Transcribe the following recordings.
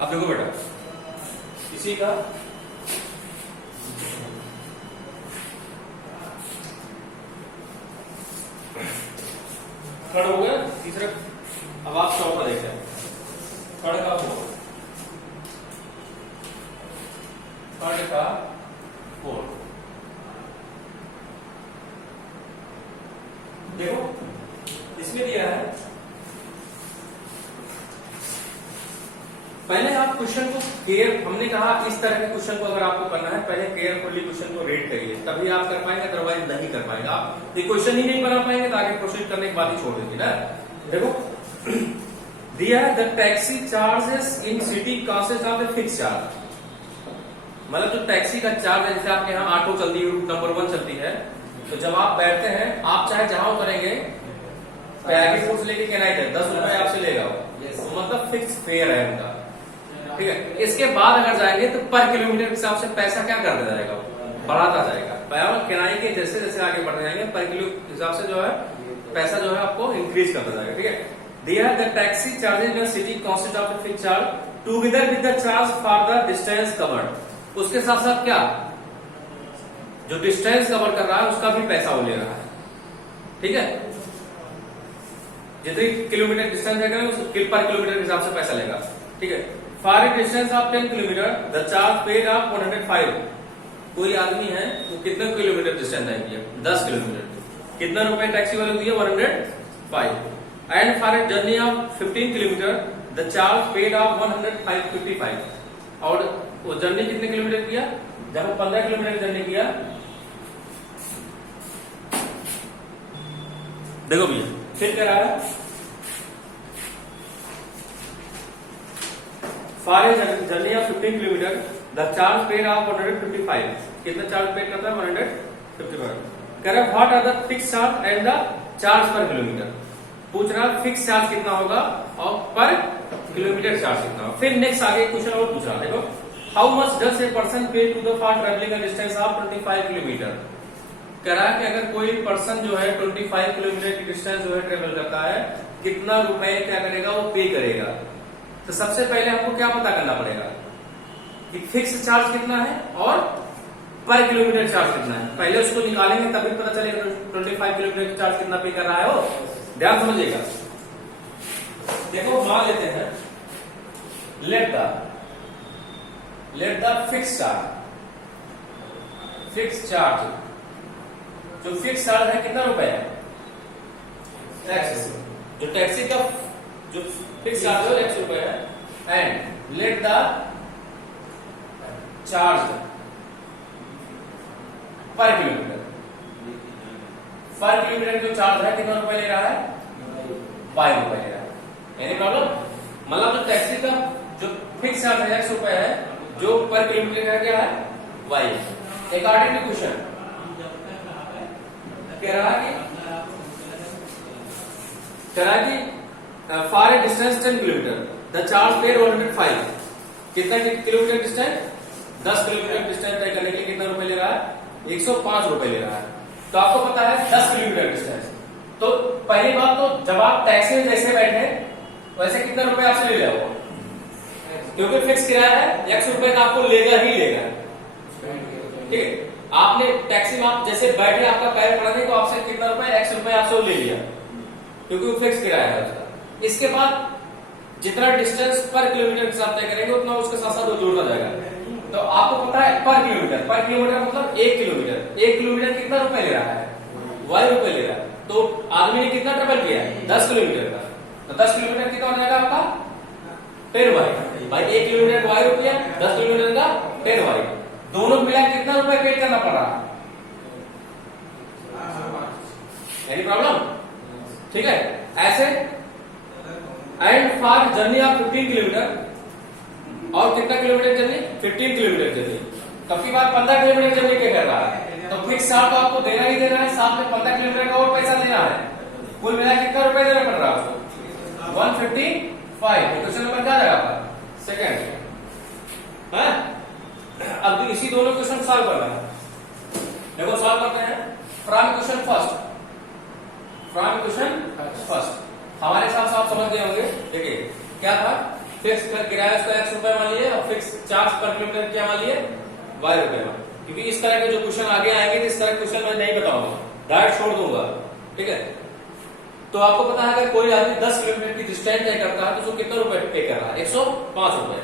अब देखो बेटा, इसी का थर्ड हो गया, तीसरा। अब आप चौथा देखते हैं, थर्ड का फोर, थर्ड का फोर। देखो इसमें दिया है, पहले आप क्वेश्चन को केयर, हमने कहा इस तरह के क्वेश्चन को अगर आपको करना है पहले केयरफुली क्वेश्चन को रीड करिए, तभी आप कर पाएंगे, अदरवाइज नहीं कर पाएंगे। आप ये क्वेश्चन ही नहीं बना पाएंगे तो आगे प्रोसीड करने के बाद ही छोड़ देंगे ना। देखो दिया है, the taxi charges in city cost of a fix charge, मतलब जो टैक्सी का चार्ज है, जैसे आपके यहाँ ऑटो चलती है, रूट नंबर 1 चलती है, तो जब आप बैठते हैं, आप चाहे जहां उतरेंगे पैकेट से लेके केनाई तक 10 रुपए आपसे लेगा, तो मतलब फिक्स फेयर है उनका, ठीक है। इसके बाद अगर जाएंगे तो पर किलोमीटर के हिसाब से पैसा क्या करता जाएगा, बढ़ाता जाएगा। किराए के जैसे जैसे आगे बढ़ते जाएंगे पर किलो हिसाब से जो है पैसा जो है आपको इंक्रीज करता जाएगा, ठीक है। दिया है, the taxi charges in city cost of a fix charge together with the charge for the distance covered, उसके साथ साथ क्या, जो डिस्टेंस कवर कर रहा है उसका भी पैसा वो ले रहा है, ठीक है। जितनी किलोमीटर डिस्टेंस है उसको पर किलोमीटर के हिसाब से पैसा लेगा, ठीक है। For a distance of 10 kilometre the charge paid of 105, कोई आदमी है वो कितने किलोमीटर डिस्टेंस है, 10 किलोमीटर, कितना रुपए टैक्सी वाले दिए 105, and for a journey of 15 kilometre the charge paid of 155, और वो जर्नी कितने किलोमीटर किया, जब वो 15 किलोमीटर की जर्नी किया, देखो भैया फिर कह रहा है, for a journey of 15 kilometre the charge paid of 155, कितना चार्ज पेड करता है 155, कह रहा है what are the fix charge and the charge per kilometre, पूछ रहा फिक्स चार्ज कितना होगा और पर किलोमीटर चार्ज कितना होगा। फिर नेक्स्ट आगे क्वेश्चन और पूछ रहा, देखो how much does a person pay to the for travelling a distance of 25 kilometre, कह रहा है कि अगर कोई पर्सन जो है 25 किलोमीटर की डिस्टेंस जो है ट्रेवल करता है, कितना रुपए क्या करेगा वो पे करेगा। तो सबसे पहले हमको क्या पता करना पड़ेगा कि फिक्स चार्ज कितना है और पर किलोमीटर चार्ज कितना है, पहले उसको निकालेंगे तभी पता चलेगा 25 किलोमीटर चार्ज कितना पे कर रहा है वो, ध्यान समझिएगा। देखो मान लेते हैं, लेट द फिक्स चार्ज, जो फिक्स चार्ज है कितना रुपए है, टैक्स, जो टैक्सी का जो फिक्स चार्ज है 100 रुपए है, and let the charge per kilometre, पर किलोमीटर जो चार्ज है कितना रुपए ले रहा है, 5 रुपए ले रहा है। एनी प्रॉब्लम, मतलब जो टैक्सी का जो फिक्स चार्ज है 100 रुपए है, जो पर किलोमीटर का क्या है वाई। अकॉर्डिंग टू क्वेश्चन कह रहा कि for a distance 10 kilometre the charge paid 105, कितना किलोमीटर डिस्टेंस, 10 किलोमीटर डिस्टेंस तय करने के लिए कितना रुपए ले रहा है, 105 रुपए ले रहा है। तो आपको पता है 10 किलोमीटर डिस्टेंस, तो पहली बात तो जब आप टैक्सी में जैसे बैठे वैसे कितना रुपए आपसे ले लिया वो, क्योंकि फिक्स किराया है 100 रुपए का आपको लेगा ही लेगा, ठीक है। आपने टैक्सी में आप जैसे बैठे आपका पैर पड़ा नहीं तो आपसे कितना रुपए 100 रुपए आपसे ले लिया, क्योंकि वो फिक्स किराया है उसका। इसके बाद जितना डिस्टेंस पर किलोमीटर के साथ तय करेंगे उतना उसके साथ साथ जोड़ता जाएगा। तो आपको पता है पर किलोमीटर मतलब 1 किलोमीटर, 1 किलोमीटर कितना रुपए ले रहा है, वाई रुपए ले रहा है। तो आदमी ने कितना ट्रेवल किया है 10 किलोमीटर का, तो 10 किलोमीटर कितना हो जाएगा आपका 10 वाई, भाई 1 किलोमीटर वाई रुपया, 10 किलोमीटर का 10 वाई, दोनों मिला कितना रुपए पे करना पड़ रहा है, एनी प्रॉब्लम, ठीक है। ऐसे and for journey of 15 kilometre, और कितना किलोमीटर जर्नी 15 किलोमीटर जर्नी, तब की बात 15 किलोमीटर जर्नी क्या कर रहा है, तो फिक्स चार्ज तो आपको देना ही देना है, साथ में 15 किलोमीटर का और पैसा देना है, कुल मिला कितना रुपए देना पड़ रहा है उसको 155। क्वेश्चन नंबर क्या जाएगा आपका सेकंड है। अब इसी दोनों क्वेश्चन सॉल्व करना है, देखो सॉल्व करते हैं फ्रॉम क्वेश्चन फर्स्ट। हमारे हिसाब से आप समझ गए होंगे। देखिए क्या था, फिक्स किराया उसका x रुपए मान लिए और फिक्स चार्ज पर किलोमीटर क्या मान लिए y रुपए मान। क्योंकि इस तरह के जो क्वेश्चन आगे आएंगे तो इस तरह के क्वेश्चन मैं नहीं बताऊंगा, डायरेक्ट छोड़ दूंगा। ठीक है, तो आपको पता है अगर कोई आदमी 10 किलोमीटर की डिस्टेंस तय करता है तो उसको कितना रुपए पे कर रहा है, 105 रुपए।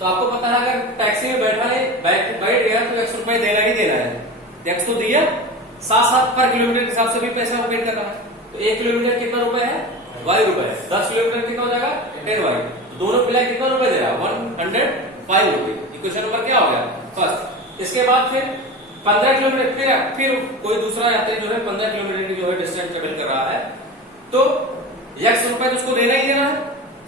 तो आपको पता है अगर टैक्सी में बैठा है बैठ गया तो 100 रुपए देना ही देना है, टैक्स तो दिया, साथ साथ पर किलोमीटर के हिसाब से भी पैसा वो पेड कर रहा है। तो 1 किलोमीटर कितना रुपए है, y रुपए। 10 किलोमीटर कितना हो जाएगा, 10y। तो दोनों मिला कितना रुपए दे रहा है, 105 रुपए। इक्वेशन नंबर क्या हो गया फर्स्ट। इसके बाद फिर 15 किलोमीटर, फिर कोई दूसरा यात्री जो है 15 किलोमीटर की जो है डिस्टेंस ट्रेवल कर रहा है, तो x रुपए तो उसको देना ही देना है,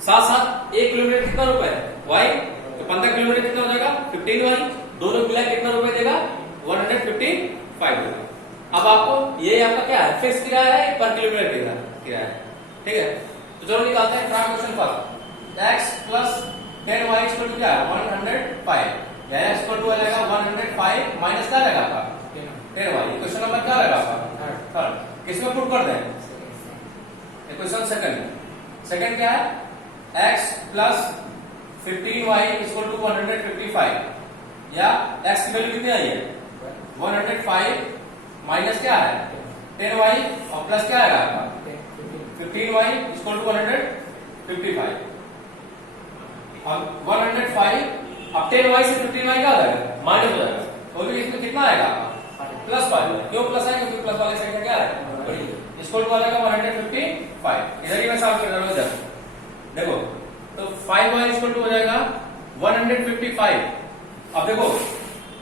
साथ साथ 1 किलोमीटर कितना रुपए है, y। तो 15 किलोमीटर कितना हो जाएगा, 15y। दोनों मिला कितना रुपए देगा, 155 रुपए। अब आपको ये आपका क्या है, फिक्स किराया है, पर किलोमीटर किराया है। ठीक है, तो चलो निकालते हैं transformation first. x plus 10y equal to क्या है, 105। या x इक्वल टू आ जाएगा 105 माइनस क्या रहेगा आपका, 10y। इक्वेशन नंबर क्या रहेगा आपका, थर्ड। किसमें पुट कर दें, इक्वेशन सेकंड क्या है, x plus 15y equal to 155। या x की वैल्यू कितनी आई है, 105 माइनस क्या है 10y और प्लस क्या आएगा आपका 15y इक्वल टू 155। अब 105, अब 10y से 15y क्या हो जाएगा, माइनस हो जाएगा। तो भी इसमें कितना आएगा प्लस 5। क्यों प्लस आएगा, क्योंकि प्लस वाले संख्या क्या है, इक्वल टू आ जाएगा 155। इधर ही मैं साफ कर रहा हूं, इधर देखो। तो 5y इक्वल टू हो जाएगा 155। अब देखो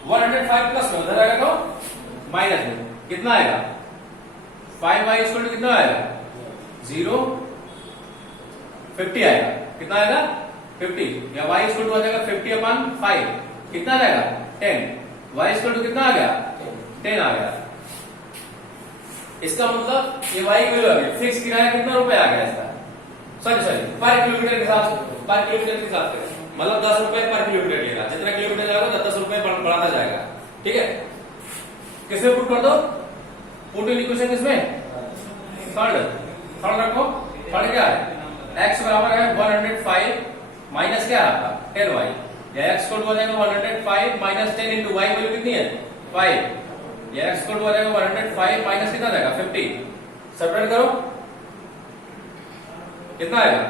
105 प्लस में उधर आएगा तो माइनस में कितना आएगा, 5y इक्वल टू कितना आएगा, 0 50 आएगा। कितना आएगा 50। या y इक्वल टू आ जाएगा 50/5। कितना आएगा 10। y इक्वल टू कितना आ गया, 10 आ गया। इसका मतलब ये y की वैल्यू आ गई। फिक्स किराया कितना रुपए आ गया इसका, सॉरी पर किलोमीटर के हिसाब से, पर किलोमीटर के हिसाब से मतलब 10 रुपए पर किलोमीटर लेगा। जितना किलोमीटर जाएगा 10 रुपए बढ़ाता जाएगा। ठीक है, किसमें पुट कर दो, पुट इन इक्वेशन किसमें, थर्ड रखो। थर्ड क्या है, x बराबर है 105 माइनस क्या है आपका 10y। या x को हो जाएगा 105 माइनस 10 इंटू y वैल्यू कितनी है 5। या x को हो जाएगा 105 माइनस कितना जाएगा 50। सेपरेट करो कितना आएगा,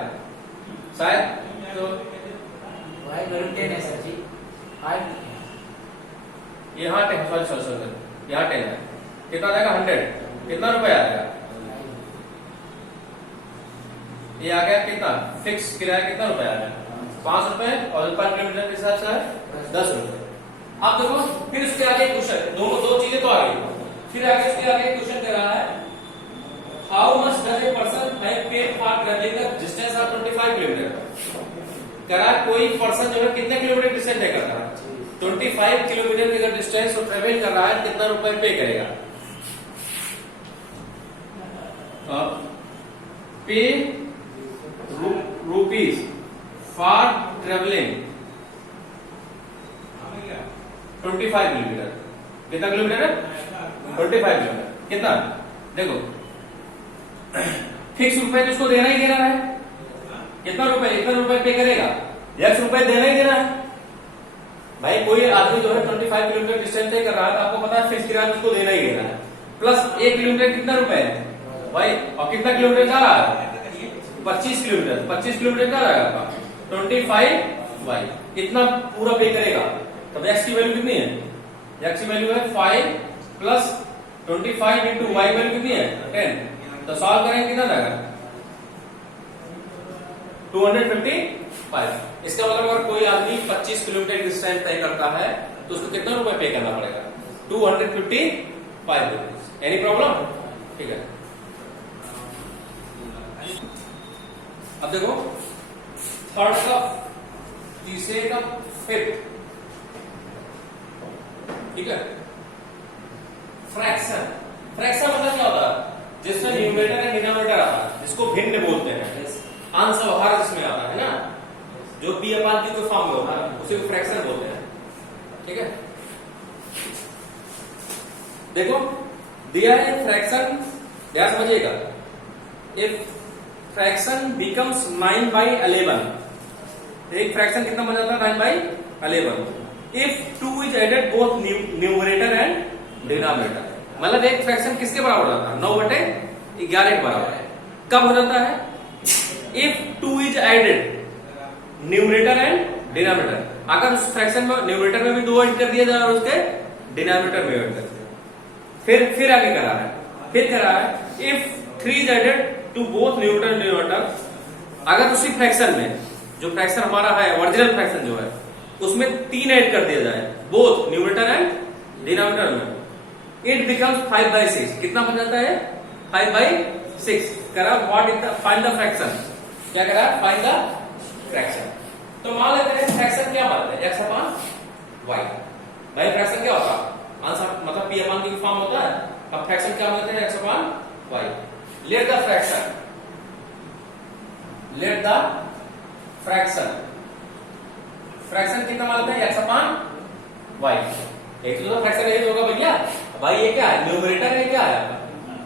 शायद तो y वैल्यू 10 है सर जी, यहाँ 10, सॉरी यहाँ 10 है। कितना आ जाएगा 100। कितना रुपए आ जाएगा, ये आ गया कितना, फिक्स किराया कितना रुपए आ गया 5 रुपए, और पर किलोमीटर के हिसाब से है 10 रुपए। अब देखो फिर उसके आगे क्वेश्चन, दो चीजें तो आ गई। फिर आगे उसके आगे क्वेश्चन दे रहा है, how much does a person have paid for travelling the distance of 25 kilometre. करा कोई पर्सन जो है कितने किलोमीटर डिस्टेंस तय करता है, 25 किलोमीटर की डिस्टेंस वो ट्रेवल कर रहा है, कितना रुपए पे करेगा। Pay rupees for travelling 25 kilometre. कितना किलोमीटर है 25 किलोमीटर। कितना देखो, फिक्स रुपए तो उसको देना ही देना है। कितना रुपए, इतना रुपए पे करेगा, 100 रुपए देना ही देना है भाई। कोई आदमी जो है 25 किलोमीटर डिस्टेंस तय कर रहा है तो आपको पता है फिक्स किराया उसको देना ही देना है। प्लस 1 किलोमीटर कितना रुपए है भाई, और कितना किलोमीटर जा रहा है 25 किलोमीटर। 25 किलोमीटर जा रहा है आपका 25y। कितना पूरा पे करेगा, तब x की वैल्यू कितनी है, x की वैल्यू है 5 प्लस 25 इंटू y वैल्यू कितनी है 10। तो सॉल्व करेंगे कितना जाएगा 255। इसका मतलब अगर कोई आदमी 25 किलोमीटर डिस्टेंस तय करता है तो उसको कितना रुपए पे करना पड़ेगा 255 रुपीज। एनी प्रॉब्लम, ठीक है। अब देखो थर्ड का, तीसरे का, फिफ्थ, ठीक है। फ्रैक्शन, फ्रैक्शन मतलब क्या होता है, जिसमें न्यूमरेटर एंड डिनोमिनेटर आता है, जिसको भिन्न बोलते हैं, अंश और हर जिसमें आता है ना, जो p अपान q के फॉर्म में होता है उसे को फ्रैक्शन बोलते हैं। ठीक है, देखो दिया है फ्रैक्शन, ध्यान समझिएगा। इफ फ्रैक्शन बिकम्स 9/11, एक फ्रैक्शन कितना बन जाता है 9/11 if 2 is added both numerator and denominator. मतलब एक फ्रैक्शन किसके बराबर होता है 9/11 के बराबर है। कब हो जाता है if 2 is added numerator and denominator, अगर उस फ्रैक्शन में न्यूमरेटर में भी 2 ऐड कर दिया जाए और उसके डिनोमिनेटर में ऐड कर दिया। फिर आगे करा है, फिर करा है if 3 is added to both numerator and denominator, अगर उसी फ्रैक्शन में जो फ्रैक्शन हमारा है ओरिजिनल फ्रैक्शन जो है उसमें 3 ऐड कर दिया जाए बोथ न्यूमरेटर एंड डिनोमिनेटर में, इट बिकम्स 5/6। कितना बन जाता है 5/6। करा what is the find the fraction, क्या करा फाइंड द फ्रैक्शन। तो मान लेते हैं फ्रैक्शन क्या बनता है x/y। भाई फ्रैक्शन क्या होता है आंसर मतलब p/q की फॉर्म होता है। अब फ्रैक्शन क्या बनते हैं x/y। Let the fraction, let the fraction, fraction कितना मानते हैं x/y। एक तो फ्रैक्शन यही होगा भैया, भाई ये क्या है न्यूमरेटर है, क्या है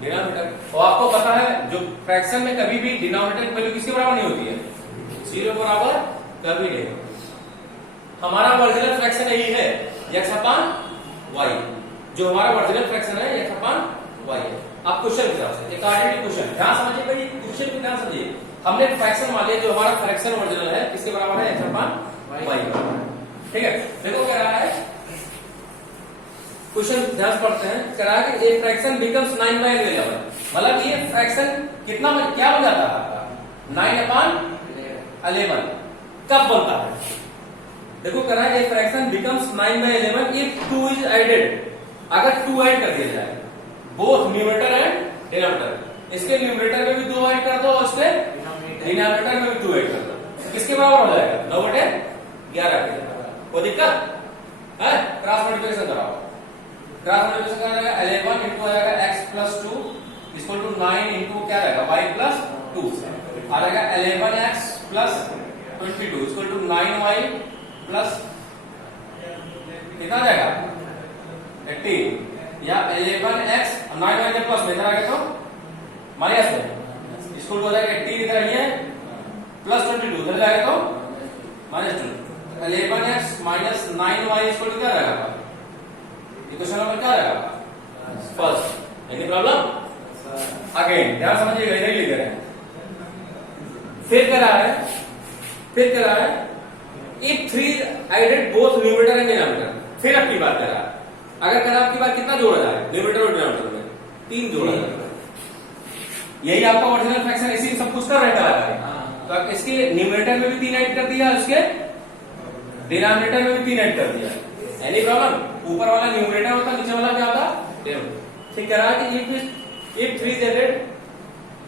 डिनोमिनेटर। और आपको पता है जो फ्रैक्शन में कभी भी डिनोमिनेटर की वैल्यू किसके बराबर नहीं होती है, 0 बराबर कभी नहीं। हमारा ओरिजिनल फ्रैक्शन यही है x/y, जो हमारा ओरिजिनल फ्रैक्शन है x/y है। आप क्वेश्चन के हिसाब से एक आर्डिनरी क्वेश्चन ध्यान समझिए भाई, क्वेश्चन को ध्यान समझिए। हमने फ्रैक्शन मान लिया जो हमारा फ्रैक्शन ओरिजिनल है किसके बराबर है x/y, ठीक है। देखो क्या रहा है क्वेश्चन, ध्यान पढ़ते हैं। कह रहा है कि एक फ्रैक्शन बिकम्स 9/11, मतलब ये फ्रैक्शन कितना क्या बन जाता है 9/11 कब बनता है। देखो कह रहा है एक fraction becomes 9/11 if 2 is added, अगर 2 ऐड कर दिया जाए बोथ न्यूमरेटर एंड डिनोमिनेटर। इसके न्यूमरेटर में भी 2 ऐड कर दो और उसके डिनोमिनेटर में भी 2 ऐड कर दो, किसके बराबर हो जाएगा 9/11 के। कोई दिक्कत है? क्रॉस मल्टीप्लिकेशन कराओ, क्रॉस मल्टीप्लिकेशन करेगा 11 इंटू आ जाएगा x+2 इक्वल टू 9 इंटू क्या रहेगा y+2 आ जाएगा 11x plus 22 equal to 9y plus कितना आ जाएगा 18, या 11x 9y के प्लस में इधर आ गया तो माइनस में इक्वल टू हो जाएगा 18 इधर आई है प्लस 22 इधर जाएगा तो -2, 11x minus 9y equal to क्या रहेगा इक्वेशन नंबर क्या रहेगा फर्स्ट। Any problem? अगेन ध्यान समझिएगा, इधर लिख रहे हैं। फिर क्या रहा है, फिर क्या रहा है if 3 added both numerator and denominator. फिर अपनी बात कर रहा है, अगर कह रहा आपकी बात कितना जोड़ा जाए न्यूमरेटर और डिनोमिनेटर में 3 जोड़ा जाए। यही आपका ओरिजिनल फ्रैक्शन इसी सब कुछ कर रहता है। तो अब इसके न्यूमरेटर में भी 3 ऐड कर दिया, उसके डिनोमिनेटर में भी 3 ऐड कर दिया। Any problem? ऊपर वाला न्यूमरेटर होता, नीचे वाला क्या होता ठीक कह रहा है कि if 3 is added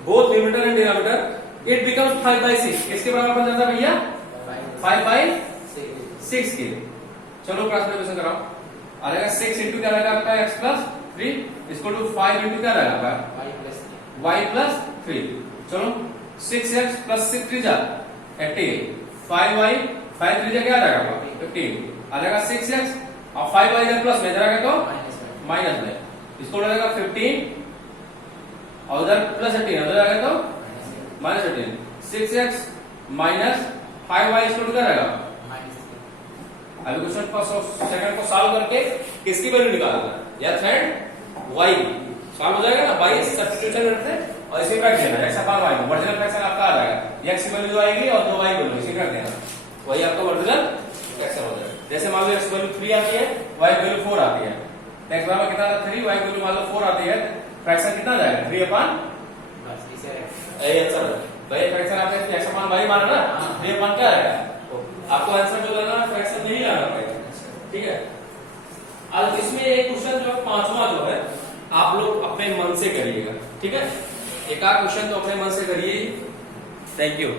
both numerator and denominator it becomes 5/6। किसके बराबर बन जाता है भैया 5/6 के। चलो क्रॉस मल्टीप्लिकेशन कराओ, आ जाएगा 6 इंटू क्या रहेगा आपका x+3 इक्वल टू 5 इंटू क्या रहेगा आपका y+3। चलो 6x प्लस 6 3 जा 18, 5y 5 3 जा क्या आ जाएगा 15 आ जाएगा 6x और 5y इधर प्लस में इधर आ गया तो माइनस में इसको लगेगा 15 और उधर प्लस 18 उधर आ गया तो -18, 6x माइनस 5y इसको क्या रहेगा। अभी क्वेश्चन फर्स्ट सेकंड को सॉल्व करके किसकी वैल्यू निकालना या थर्ड y सॉल्व हो जाएगा ना, y सब्स्टिट्यूशन करते हैं और इसी रख देना x/y में ओरिजिनल फ्रैक्शन आपका आ जाएगा, x की वैल्यू जो आएगी और 2y की वैल्यू इसी रख देना, वही आपका ओरिजिनल फ्रैक्शन हो जाएगा। जैसे मान लो x वैल्यू 3 आती है y वैल्यू 4 आती है, x बराबर कितना आता है 3, y वैल्यू मान लो 4 आती है, फ्रैक्शन कितना आ जाएगा 3/, यही आंसर है भाई। फ्रैक्शन आपने x/y माना ना, 3/, क्या आएगा आपको आंसर जो करना है फ्रैक्शन नहीं लाना पड़ेगा, ठीक है। अब इसमें एक क्वेश्चन जो 5वां जो है आप लोग अपने मन से करिएगा, ठीक है। एक आध क्वेश्चन तो अपने मन से करिए। Thank you.